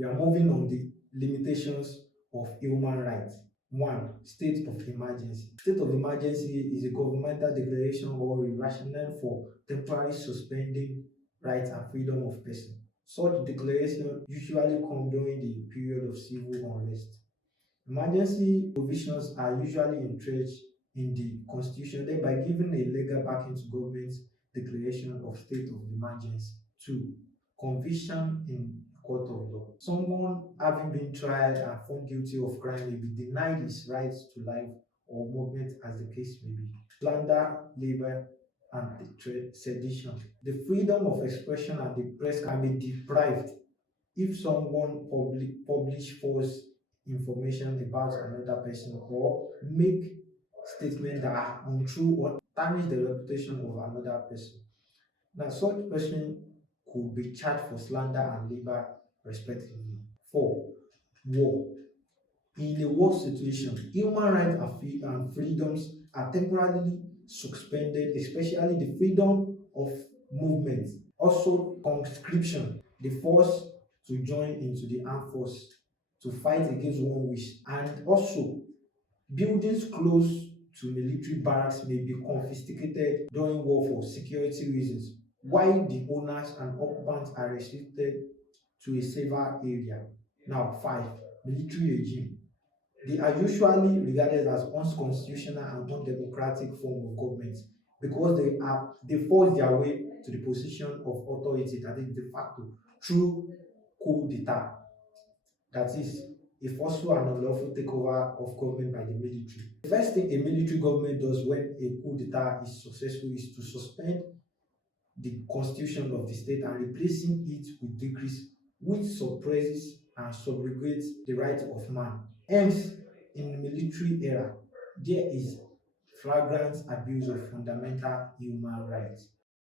We are moving on the limitations of human rights. One, state of emergency. State of emergency is a governmental declaration or a rationale for temporarily suspending rights and freedom of person. Such declaration usually come during the period of civil unrest. Emergency provisions are usually entrenched in the constitution, thereby giving a legal backing to government's declaration of state of emergency. Two, conviction in court of law. Someone having been tried and found guilty of crime may be denied his rights to life or movement as the case may be. Slander, labor, and sedition. The freedom of expression and the press can be deprived if someone publish false information about another person or make statements that are untrue or tarnish the reputation of another person. Now, such person could be charged for slander and labor respectively. 4. War. In a war situation, human rights and freedoms are temporarily suspended, especially the freedom of movement. Also, conscription, the force to join into the armed force to fight against one wish, and also buildings close to military barracks may be confiscated during war for security reasons, while the owners and occupants are restricted to a safer area. Now, 5. Military regime. They are usually regarded as unconstitutional and undemocratic form of government because they force their way to the position of authority, that is de facto, through coup d'etat, that is a forceful and unlawful takeover of government by the military. The first thing a military government does when a coup d'etat is successful is to suspend the constitution of the state and replacing it with decrees which suppresses and subrogates the rights of man. Hence, in the military era, there is flagrant abuse of fundamental human rights.